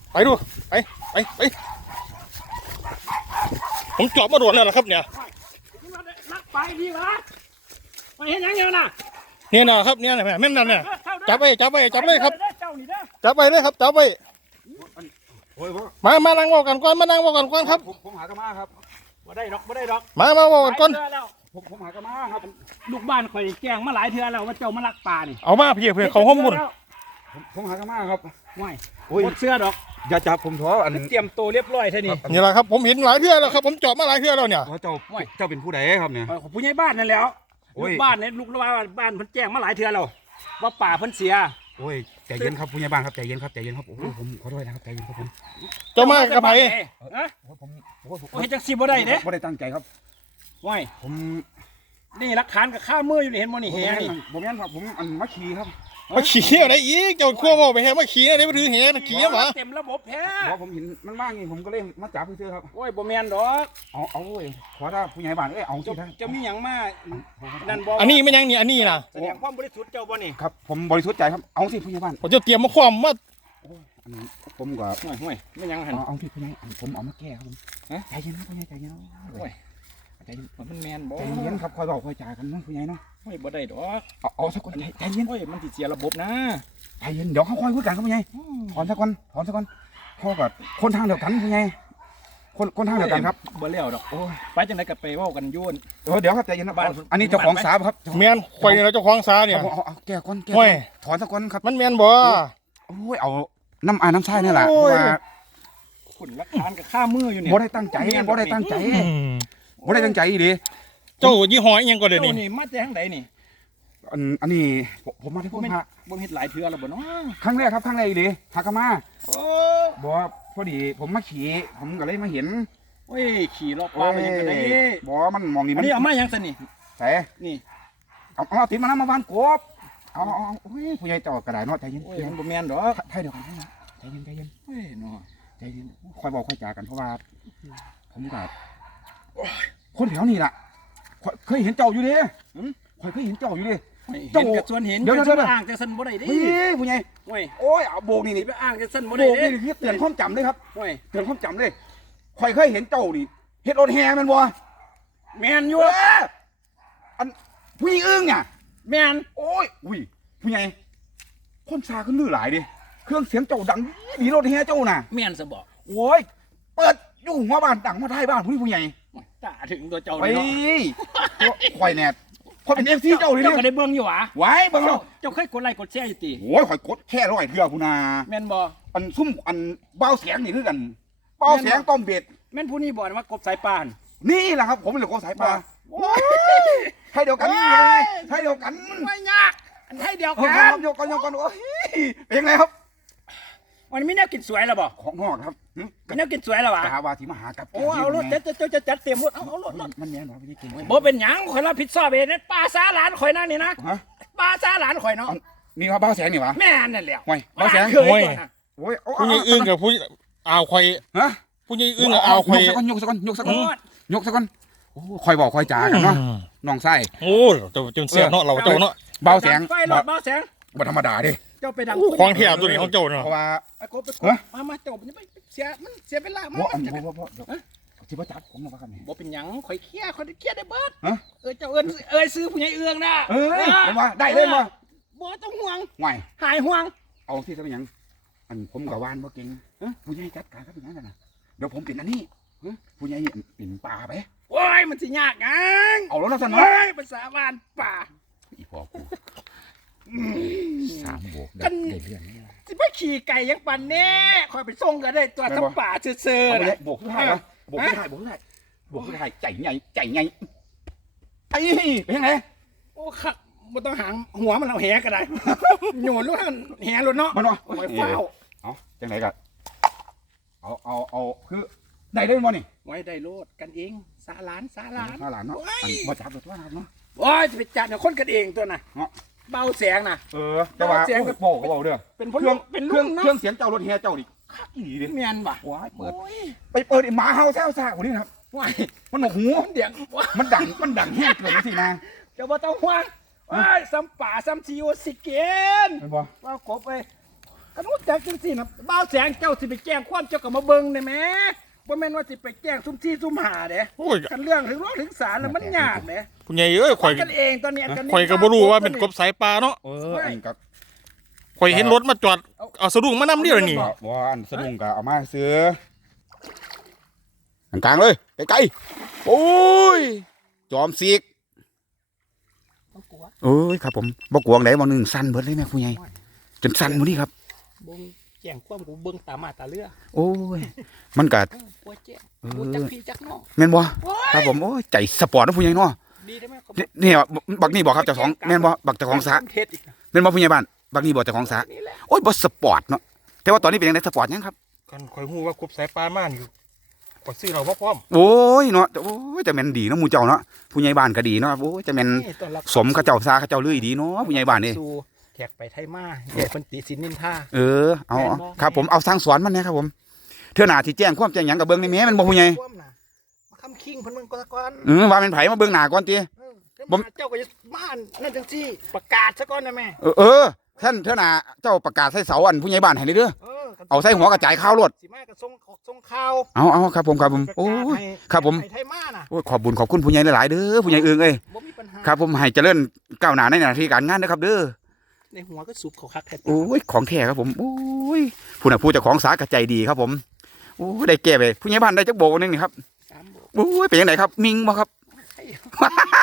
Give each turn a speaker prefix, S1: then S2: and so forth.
S1: ไปดูไปผมจอบมาโดนแล้วนะครับเนี่ย
S2: นักไปดีวะไปเห็นยังเงี้ยนะ
S1: เนี่ยนะครับเนี่ยแม่นั่นเนี่ยจับไปเลยครับจับไปเลยครับจับไปมานั่งว่ากันก่อนมานั่งว่ากันก่อนครับ
S3: ผมหากระมาครับ
S2: บ่ได้ดอก
S1: มาว่ากันก่อน
S3: ผมหากระมาครับ
S2: ลูกบ้านข่อยแจ้งมาหลายเทื่อแล้วว่าเจ้ามาลักปลานี่
S1: เอามาเพื่อเขาห้องมุน
S3: ผมหากระมาครับ
S2: ไม่หมดเสื้อดอก
S3: อย่าจับผมท้ออัน
S2: เตรียมตัวเรียบร้อยเท่านี้
S1: นี่แหละครับผมเห็นหลายเทื่อแล้วครับผมจอบมาหลายเทื่อแล้วเนี่ย
S3: เจ้าเป็นผู้ใดครับเนี่ย
S2: ผู้ใหญ่บ้านนั่นแล้วลูกบ้านเนี่ยลูกบ้านเพิ่นแจ้งมาหลายเทื่อแล้วว่าป่าเพิ่นเสีย
S3: โอ้ยใจเย็นครับผู้ใหญ่บ้านครับใจเย็นครับโอ้ผมขอโทษนะครับใจเย็นครับผม
S1: เจ้ามากระไผ่
S2: ผมเห็นจังสิบ่ได้เด้
S3: บ่ได้ตั้งใจครับ
S2: ว้าย
S3: ผม
S2: นี่หลักฐานกับข้ามืออยู่นี่เห็นบ่นี่แฮนี่
S3: ผมงั้นครับผมอันมาขี่ครับ
S1: มาขี่อะไรอีกเจ้าขั้วบอกไปแฮมาขี่อะไรมาถือแฮมาขี่หรอ
S2: เต็มระบบแท้
S3: เพราะผมเห็นมันว่างนี่ผมก็เลยมาจับเพื่อครับ
S2: โอ้ยบ่แม่นดอก
S3: เอาขอถ้าผู้ใหญ่บ้านเอาสิ
S2: จะมีหยังมานั่นบ่
S1: อันนี้ไม่ยังนี่อันนี้นะ
S2: แสดงความบริสุทธิ์เจ้าบ่นี่
S3: ครับผมบริสุทธิ์ใจครับเอาสิผู้ใหญ่บ้าน
S1: ผมจะเตรียมมาความมา
S3: ผมก็
S2: ห่วยไม่ยังหัน
S3: เอาสิผู้ใหญ่ผมเอามาแก้ครับผมใจเย็นครับผู้ใหญ่ใจเย็น
S2: ห่วยใจเย็นมันแมนบ่
S3: ใจเย็นครับคอยบอกคอยจ่ากันเนาะผู้ใหญ่เนาะ
S2: ห่วยบ่ได้ดอก
S3: เอาสักคนใจเย็น
S2: ห่วยมันสิเสียระบบนะ
S3: ใจเย็นเดี๋ยวเขาค่อยคุยกันครับผู้ใหญ่ถอนสักคนเขากับคนทางเดียวกันผู้ใหญ่คนทางเดียวกันครับ
S2: บ่เลี้ยวดอกโอ้ยไปจังได๋ก็ไปเว้ากันยุ่น
S3: เดี๋ยวครับใจเย็นครับอันนี้เจ้าของสาครับ
S1: แมนข่อยแล้วเจ้าของสาเนี่ย
S3: เอาแก้ก้นถอนสักคนครับ
S1: มันแมนบ่
S3: โอ้ยเอาน้ำน้ำชายนี่แหละว่า
S2: คุณหลักฐานกับข้ามืออยู่เนี่ย
S3: บ่ได้ตั้งใจดิเ
S1: เจ้ายี่ห้อยังก็เดี๋ยวนี้
S2: นี่มาจากทางใดนี่
S3: อันนี้ผมมาที่ผม
S2: เฮ็ดหลายเทื่อแล้วบ่เนาะ
S3: ครั้งแรกครับครั้งแรกดิหากมาบ่พอดีผมมาขี่ผมก็เลยมาเห็น
S2: โอ้ยขี่รอบป่าไปยังกันได้
S3: บ่มันมองนี่มัน
S2: นี่เอามายังซั่นนี่
S3: ใส่
S2: นี่
S3: เอาติดมาบ้านกบเอาโอ้ยผู้ใหญ่เจ้ากระดาษเนาะใจเย็น
S2: บ่แม่นดอก
S3: ไทยเดียวกันใจเย็น
S2: เฮ้ยเนาะ
S3: ใจเย็นคอยบอกคอยจ่ากันเพราะว่าผมกับคนแถวนี้ล่ะเคยเห็นเจ้าอยู่ดิเคยเห็นเจ้าอยู่ดิ
S2: เจ้ากับส่วนเห็นเดี๋ยวอ้างจะสั่นบ่ได้ดิ
S3: ผู้ใหญ่โอ้ยเอาโบกนี่
S2: ไปอ้างจะสั่นบ่ได้ดิ
S3: เตือนความจำเลยครับเตือนความจำเลยเคยเห็นเจ้านี่เฮ็ดรถแห่มันบ่
S2: แม่นอยู่
S3: อันผู้หญิงอึ้งอ่ะ
S2: แม่น
S3: โอ้ยผู้ใหญ่คนซาขึ้นลือหลายดิเครื่องเสียงเจ้าดังดีรถแห่เจ้าน่ะ
S2: แม่นซะบ่
S3: โอ้ยเปิดอยู่หัวบ้านดังมาท้ายบ้านผู้ใหญ่
S2: ตาถึงตัวเจ้าเลยเนา
S3: ะข่อยแนทข่อยเป็นFCเจ้าเลย
S2: เจ้าก็ได้เบิ่งอยู่หวะ
S3: ไว้เบิ่ง
S2: เจ้าเคยกดไลค์กดแชร์อยู่ติ
S3: โอ้ยข่อยกดแค่100เทื่อพุ่นน่ะ
S2: แม่นบ่
S3: อันซุ่มอันเบาเสียงนี่คือกันเบาเสียงต้มเบ็ด
S2: แม่นผู้นี้บ่ว่ากบสายป่าน
S3: นี่แหละครับผมเป็นกบสายป่าโอ้ยให้เดียวกันเลยให้เดียวกัน
S2: ไม่ยากให้เดียวกัน
S3: โยกันโอ้ยเป็นไงครับ
S2: วันนี้แนวกินสวยแล้วบ่
S3: ของงอกครับ
S2: แนวกินสวยแล้ววะ
S3: กาวาที่มหากับ
S2: โอ้เอารถจะจัดเต็มรถเอารถ
S3: มันแม่นบ่พี่เก่ง
S2: บ่เป็นหยังข่อยรับผิดชอบเองนั่นป้าซาหลานข่อยนั่นนี่นะป้าซาหลานข่อยเนาะ
S3: นี่ครับเบาแสงนี่วะ
S2: แม่นั่นแหละ
S3: ห่วยเบาแสง
S1: ห่วยผู้ใหญ่อึ้งกับผู้อ่าวข่อย
S3: ฮะ
S1: ผู้ใหญ่อึ้งกับอ่าวข่อย
S3: ยกสักคนโอ้คอยบอกคอยจ่ากันเนาะน้องไส้
S1: โอ้จนเสียเนาะเราเจ้าเนาะ
S3: เบาแสง
S2: เบาแสง
S3: บ่ธรรมดาดิ
S2: เจ้าไปดัง
S1: ของเทียบตัวนี้ของเจ้าเนาะ
S3: เพราะว่า
S2: มาจบนี่ไปเสียมันเสียเวลา
S3: บ่ที่บ่จับผมว่ากันนี่
S2: บ่เป็นหยังข่อยเครียดได้เบิดเจ้าซื้อผู้ใหญ่เอื้องนะ
S3: เป็นว่าได้เลยมา
S2: บ่ต้องห่วง
S3: ห
S2: ายห่วง
S3: เอาที่จะเป็นหยังอันผมกับวานบ่เก่งผู้ใหญ่จัดการครับเป็นหยังกันนะเดี๋ยวผมเป็นอันนี้ผู้ใหญ่เป็นป่าไป
S2: โอ้ยมันสิยากงัง
S3: เอาแล้วนะสัน
S2: เฮ้ยภาษาวานป่า
S3: อีพ่อกู3 บวกได้เรื่องนี้
S2: สิไปขี่ไก่ยังปั่นแน่คอยไปส่งกันได้ตัวทั้งป่าเซื่อๆนะ
S3: บวกขึ้นได้บวกขึ้นได้ใจใหญ่ไอ้เป็นยังไง
S2: โอ้ขักมันต้องหางหัวมันเอาแหกันได้โยนลูกมันแหหลุดเนาะ
S3: มันวะ
S2: หอยเฝ้า
S3: เอาจังไหนกันเอาคือได้เลยมั้งนี่
S2: ไว้ได้โลดกันเองสาหลาน
S3: เนาะมาจับตัวเนาะ
S2: โอ้ยจะไปจับเนี่ยคนกันเองตัวน่ะเบาเสียงน่ะ
S3: แต่ว่าเสียงก็โป่เบาเด้อ
S2: เป็นเค
S3: รื่องเสียงเจ้ารถแห่เจ้าดิคักอีดิ
S2: เมียนบ่
S3: ว้ายเปิดไปเปิดหมาเห่าแซ่ซ่าคนนี้ครับ
S2: ว้าย
S3: มันหู
S2: เดียง
S3: มันดังแห้งเกินสินะ
S2: เจ้าบ่ต้องห่วงว้ายซ้ำป่าซ้ำชีวสิเกน
S3: เป็นบ่
S2: ว่ากบไปกันรู้จักจังสินะบ้าวแสงเจ้าสิไปแจ้งความเจ้าก็มาเบิ่งได้แหมบ่แม่นว่าสิไปแจ้งซุ่มซี่ซุ่มหาเด้
S1: โอ้ย
S2: กันเรื่องถึงร้องถึงศาลแล้วมันยากเด้
S1: ผู้ใหญ่เอ้ยข่อย
S2: กันเองตอนนี้กัน
S1: ข่อยก็บ่รู้ว่าเป็นกบสายปลาเนาะ
S3: อันกับ
S1: ข่อยเห็นรถมาจอดเอาสะดุ้งมานำเดียวนี่
S3: ว่าอันสะดุ้งก็เอามาซื้อกลางๆเลยไกลๆโอ้ยจอมซีก
S2: ต้องกลัว
S3: เอ้ยครับผมบ่กวงไหนบ่หนึงสั่นเบิดเลยแม่ผู้ใหญ่จนสั่นหมดนี่ครับ
S2: บ่งแจ้งความกูเบิ่งตามาตาเรือ
S3: โอ้ยมันก็
S2: กลัวแจ้งกูจักพี่จักน้อง
S3: แม่นบ่ครับผมโอ้ยใจสปอร์ตนะผู้ใหญ่เนาะ
S2: ดีได้ไหมครับ
S3: นี่บักนี่บอกครับเจ้าของแม่นบ่บักเจ้าของสา
S2: เทศอีก
S3: แม่นบ่ผู้ใหญ่บ้านบักนี่บอกเจ้าของสา
S2: นี่แหละ
S3: โอ้ยบ่สปอร์ตเนาะแต่ว่าตอนนี้เป็นยังไงสปอร์ตยังครับ
S1: กันข่อยฮู้ว่ากบสายปลามาอยู่ข่อยซื้อเราบ่พร้อม
S3: โอ้ยเนาะโอ้ยจะแม่นดีเนาะหมู่เจ้าเนาะผู้ใหญ่บ้านก็ดีเนาะโอ้ยจะแม่น
S2: นี่ต้อนรับ
S3: สมเขาเจ้าซาเขาเจ้าลือดีเนาะผู้ใหญ่บ้านนี่
S2: สู่แขกไปไทยมาแย่เพิ่นติสินนินทา
S3: เอาครับผมเอาสร้างสวนมันนะครับผมเทื่อหน้าที่แจ้งความแจ้งหยังกับเบิ่งในแม่มันบ่ผู้ใหญ่
S2: ความน่ะมาคำคิงเพิ่นเบิ่งก่อน
S3: ว่าเป็นไผมาเบิ่งหน้าก่อนติ
S2: ผมเจ้าก็จะบ้านนั่นจังซี่ประกาศซะก่อนนะแม่
S3: ท่านเทื่อหน้าเจ้าประกาศใส่เสาอันผู้ใหญ่บ้านให้เลยเด้อ
S2: กัน
S3: เอาใส่หัวกระจายข่าวรถ
S2: สิมาก็ส่งข่าว
S3: เอาครับผมโอ้ยครับผม
S2: ไปไทยมาน่ะ
S3: โอ้ยขอบบุญขอบคุณผู้ใหญ่หลายๆเด้อผู้ใหญ่เอิงเอ้ย
S2: บ่มีปัญหา
S3: ครับผมให้เจริญก้าวหน้าในหน้าที่การงานนะครับเด้อ
S2: ในหัวก็สุบเขาคักแท้
S3: โอ้ยของแท้ครับผมโอ้ยผู้น่ะผู้เจ้าของสากระใจดีครับผมโอ้ยได้แก้ไปผู้ใหญ่บ้านได้จักโบกนึงนี่ครับ
S2: 3โบก
S3: โอ้ยเป็นยังไงครับมิงบ่ครับ
S2: ให้